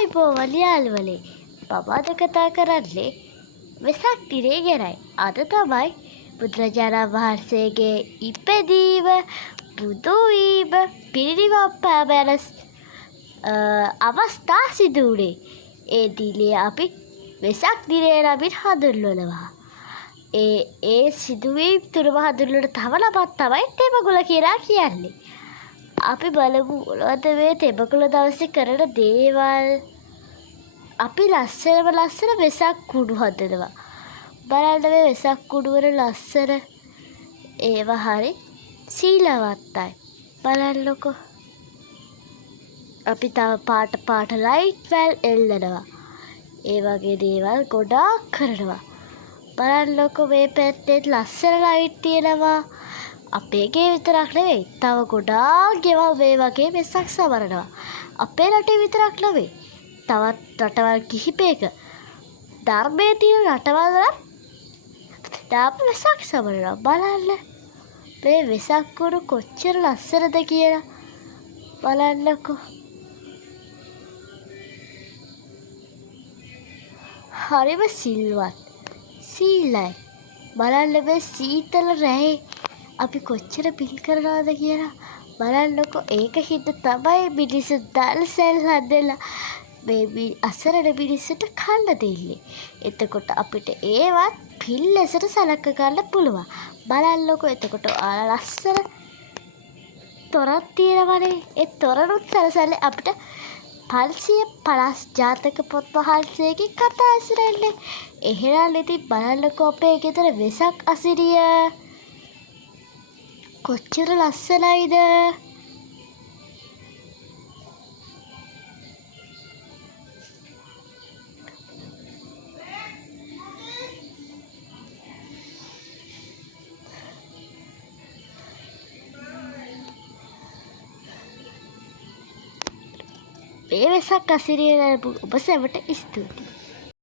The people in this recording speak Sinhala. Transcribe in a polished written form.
ආයිබෝවන් යාළුවනේ. මම අද කතා කරන්නේ වෙසක් දිනේ ගැනයි. අද තමයි බුදුරජාණන් වහන්සේගේ ඉපදීම, බුදු වීම, පිරිනිවන් පෑම යන අවස්ථා සිදු වුණේ. ඒ දිනේ අපි වෙසක් දිනය නමින් හඳුන්වනවා. ඒ සිදුවීම් තුනම හඳුන්වන තව නමක් තමයි තෙමගුල කියලා කියන්නේ. අපි බලමු මොනවද මේ තෙමගුල දවසේ කරන දේවල්. අපි ලස්සන වෙසක් කුඩු හදනවා. බලන්න මේ වෙසක් කුඩු වල ලස්සන ඒවා හරි සීලවත්තයි. බලන්නකො. අපි තව පාට ලයිට් වැල් එල්ලනවා. ඒ වගේ දේවල් ගොඩාක් කරනවා. බලන්නකො මේ පැත්තේ ලස්සන ලයිට් තියෙනවා. අපේ ගේ විතරක් නෙවෙයි තව ගොඩාක් ගෙවල් මේ වගේ වෙසක් සමරනවා. අපේ රටේ විතරක් නෙවෙයි තවත් රටවල් කිහිපයක ධර්මයේ තියෙන රටවල් වල දාපු වෙසක් සමරනවා. බලන්න මේ වෙසක් කුඩු කොච්චර ලස්සනද කියලා. බලන්නකො. හරිම සිල්වත් සීලයි. බලන්න මේ සීතල රැහේ අපි කොච්චර පින් කරනවද කියලා. බලන්නකො. ඒක හින්දා තමයි මිනිස්සු දල්සැල් හදලා මේ අසරණ මිනිස්සුන්ට කන්න දෙන්නේ. එතකොට අපිට ඒවත් පින් ලෙසට සලක ගන්න පුළුවන්. බලන්නකො. එතකොට ලස්සන තොරක් තියෙනවනේ. ඒ තොරනුත් සැලසැලේ අපිට 550 ජාතක පොත් වහන්සේගේ කතා ඇසුරෙන්නේ. එහෙනම් ඉතින් බලන්නකො අපේ ගෙදර වෙසක් අසිරිය කොච්චර ලස්සනයිද. මේ වෙසක් අසිරිය ඔබ සැමට ස්තුතියි.